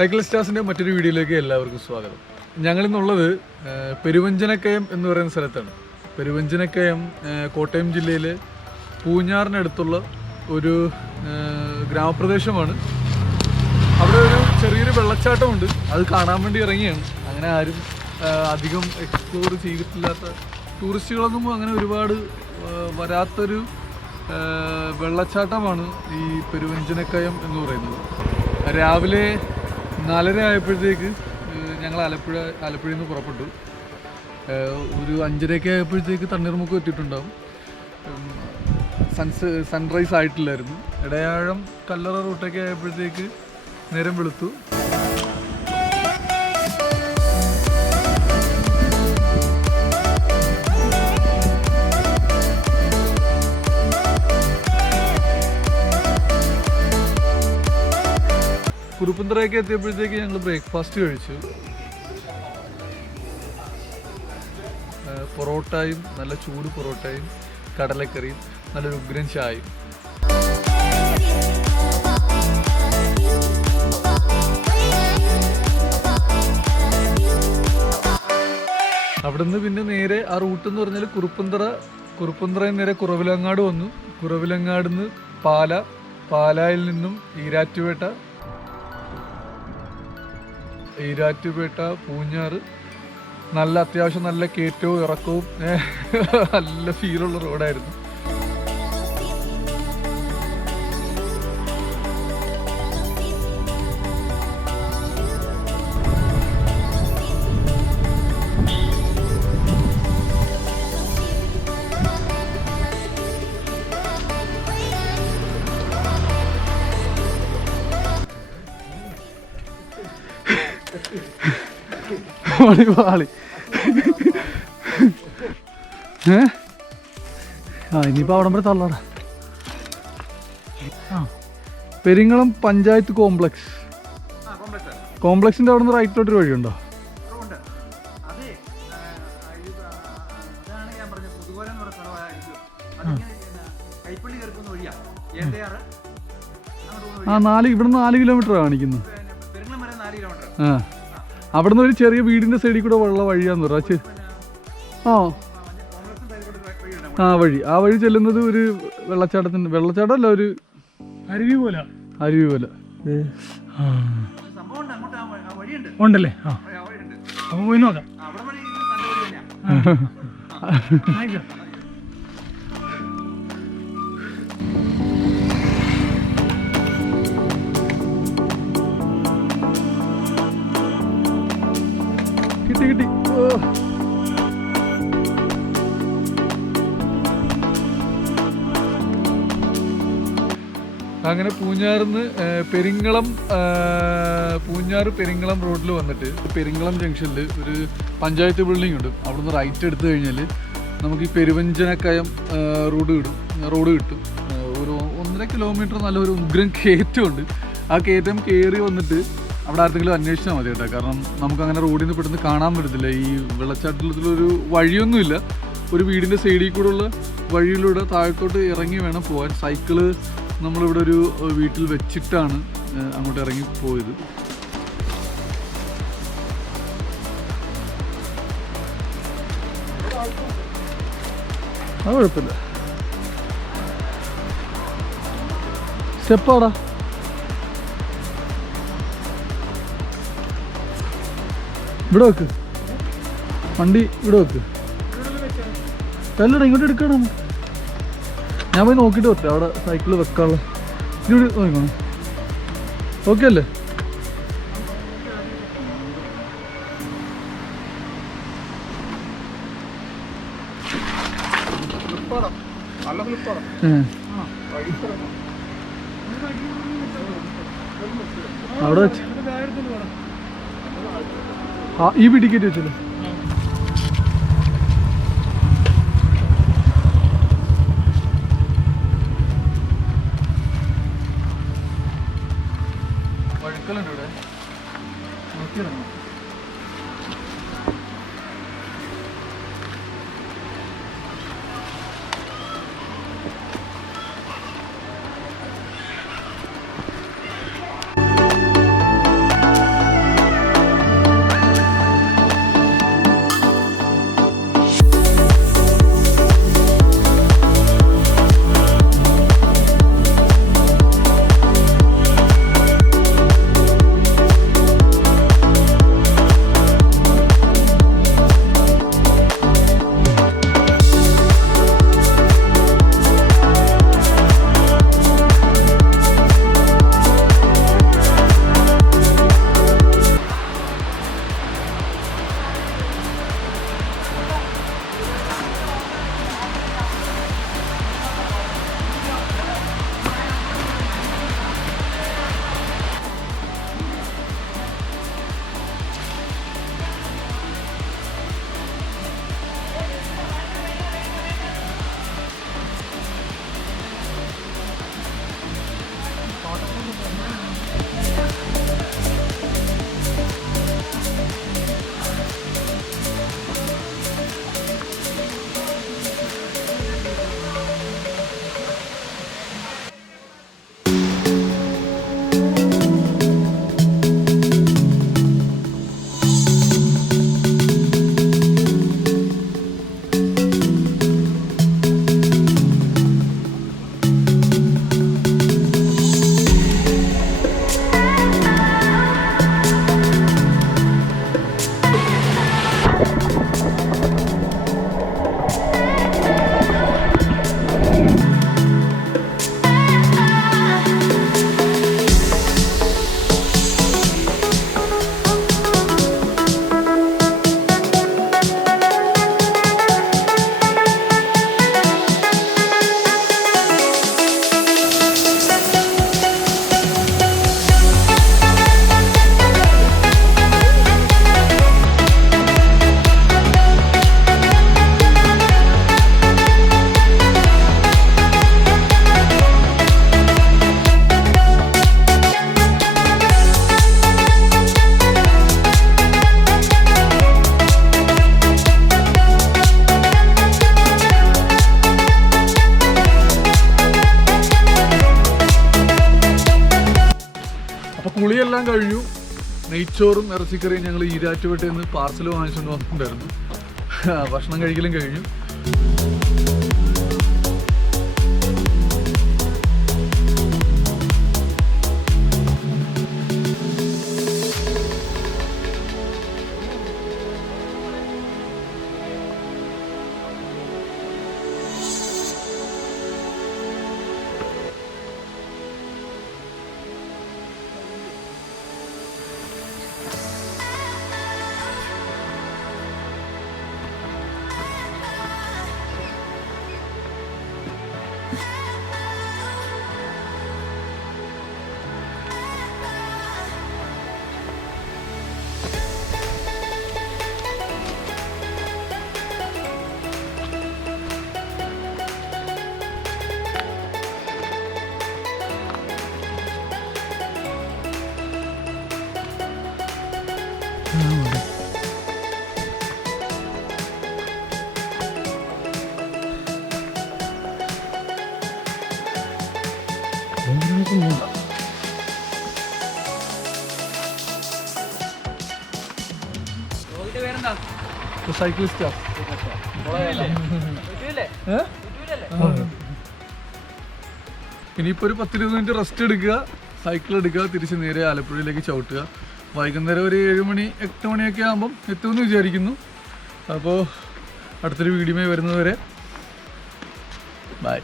Cycle സ്റ്റാർസിൻ്റെ മറ്റൊരു വീഡിയോയിലേക്ക് എല്ലാവർക്കും സ്വാഗതം. ഞങ്ങളിന്നുള്ളത് പെരുവഞ്ചനക്കയം എന്ന് പറയുന്ന സ്ഥലത്താണ്. പെരുവഞ്ചനക്കയം കോട്ടയം ജില്ലയിലെ പൂഞ്ഞാറിനടുത്തുള്ള ഒരു ഗ്രാമപ്രദേശമാണ്. അവിടെ ഒരു ചെറിയൊരു വെള്ളച്ചാട്ടമുണ്ട്, അത് കാണാൻ വേണ്ടി ഇറങ്ങിയാണ്. അങ്ങനെ ആരും അധികം എക്സ്പ്ലോർ ചെയ്തിട്ടില്ലാത്ത, ടൂറിസ്റ്റുകളൊന്നും അങ്ങനെ ഒരുപാട് വരാത്തൊരു വെള്ളച്ചാട്ടമാണ് ഈ പെരുവഞ്ചനക്കയം എന്ന് പറയുന്നത്. രാവിലെ 4:30 ആയപ്പോഴത്തേക്ക് ഞങ്ങൾ ആലപ്പുഴയിൽ നിന്ന് പുറപ്പെട്ടു. ഒരു 5:30 ആയപ്പോഴത്തേക്ക് തണ്ണീർമുക്കം എത്തിയിട്ടുണ്ടാവും. സൺറൈസ് ആയിട്ടില്ലായിരുന്നു. ഇടയാഴം കല്ലറ റൂട്ടൊക്കെ ആയപ്പോഴത്തേക്ക് നേരം വെളുത്തു. കുറുപ്പന്തറയൊക്കെ എത്തിയപ്പോഴത്തേക്ക് ഞങ്ങൾ ബ്രേക്ക്ഫാസ്റ്റ് കഴിച്ചു. പൊറോട്ടയും, നല്ല ചൂട് പൊറോട്ടയും കടലക്കറിയും നല്ലൊരു ഉഗ്രൻ ചായയും. അവിടുന്ന് പിന്നെ നേരെ ആ റൂട്ട് എന്ന് പറഞ്ഞാൽ കുറുപ്പന്തറയിൽ നേരെ കുറവിലങ്ങാട് വന്നു. കുറവിലങ്ങാട് നിന്ന് പാലായിൽ നിന്നും ഈരാറ്റുപേട്ട, പൂഞ്ഞാറ്. അത്യാവശ്യം നല്ല കയറ്റവും ഇറക്കവും നല്ല ഫീലുള്ള റോഡായിരുന്നു. ഇനിയിപ്പോ അവിടം വരെ തള്ളാടാ. പെരിങ്ങളം പഞ്ചായത്ത് കോംപ്ലക്സിന്റെ അവിടെ നിന്ന് റൈറ്റിലോട്ടൊരു വഴിയുണ്ടോ? ഇവിടുന്ന് 4 കിലോമീറ്റർ കാണിക്കുന്നു. അവിടുന്ന് ഒരു ചെറിയ വീടിന്റെ സൈഡിൽ കൂടെ ഉള്ള വഴിയാന്ന് പറയാ. ആ വഴി ചെല്ലുന്നത് ഒരു വെള്ളച്ചാട്ടമല്ല, ഒരു അരുവി പോലെ ഉണ്ടല്ലേ. അപ്പൊ പോയി നോക്കാം. കിട്ടി. അങ്ങനെ പൂഞ്ഞാറിന്ന് പെരിങ്ങളം റോഡിൽ വന്നിട്ട് പെരിങ്ങളം ജംഗ്ഷനിൽ ഒരു പഞ്ചായത്ത് ബിൽഡിംഗ് ഉണ്ട്. അവിടുന്ന് റൈറ്റ് എടുത്തു കഴിഞ്ഞാൽ നമുക്ക് ഈ പെരുവഞ്ചനക്കയം റോഡ് കിട്ടും. ഒരു 1.5 കിലോമീറ്റർ നല്ലൊരു ഉഗ്രൻ കയറ്റമുണ്ട്. ആ കയറ്റം കയറി വന്നിട്ട് അവിടെ ആർക്കെങ്കിലും അന്വേഷിച്ചാൽ മതി കേട്ടോ. കാരണം നമുക്കങ്ങനെ റോഡിൽ നിന്ന് പെട്ടെന്ന് കാണാൻ പറ്റത്തില്ല. ഈ വെള്ളച്ചാട്ടത്തിലൊരു വഴിയൊന്നുമില്ല. ഒരു വീടിൻ്റെ സൈഡിൽ കൂടെയുള്ള വഴിയിലൂടെ താഴത്തോട്ട് ഇറങ്ങി വേണം പോകാൻ. സൈക്കിള് നമ്മളിവിടെ ഒരു വീട്ടിൽ വെച്ചിട്ടാണ് അങ്ങോട്ട് ഇറങ്ങി പോയത്. അത് കുഴപ്പമില്ല. സ്റ്റെപ്പാടാ. ഇവിടെ വെക്ക് വണ്ടി, ഇവിടെ വെക്ക്. അല്ലടാ, ഇങ്ങോട്ട് എടുക്കണം. ഞാൻ പോയി നോക്കിയിട്ട് വെച്ചേ അവിടെ സൈക്കിള് വെക്കാനുള്ള. ഇവിടെ നോക്കണം. ഓക്കെ അല്ലേ? അവിടെ വെച്ച് ഈ ടിക്കറ്റ് വെച്ചല്ലേ. വഴുക്കലുണ്ട് ഇവിടെ. നോക്കിയിറങ്ങും. കുളിയെല്ലാം കഴിഞ്ഞു. നെയ്ച്ചോറും ഇറച്ചിക്കറിയും ഞങ്ങൾ ഈരാറ്റുപേട്ടയിൽ നിന്ന് പാർസൽ വാങ്ങിച്ചുകൊണ്ട് വന്നിട്ടുണ്ടായിരുന്നു. ഭക്ഷണം കഴിക്കലും കഴിഞ്ഞു. സൈക്ലിസ്റ്റാ. ഇനിയിപ്പോൾ ഒരു 10-20 മിനിറ്റ് റെസ്റ്റ് എടുക്കുക, സൈക്കിൾ എടുക്കുക, തിരിച്ച് നേരെ ആലപ്പുഴയിലേക്ക് ചവിട്ടുക. വൈകുന്നേരം ഒരു 7 മണി 8 മണിയൊക്കെ ആകുമ്പം എത്തുമെന്ന് വിചാരിക്കുന്നു. അപ്പോൾ അടുത്തൊരു വീഡിയോയിൽ വരുന്നതുവരെ ബൈ.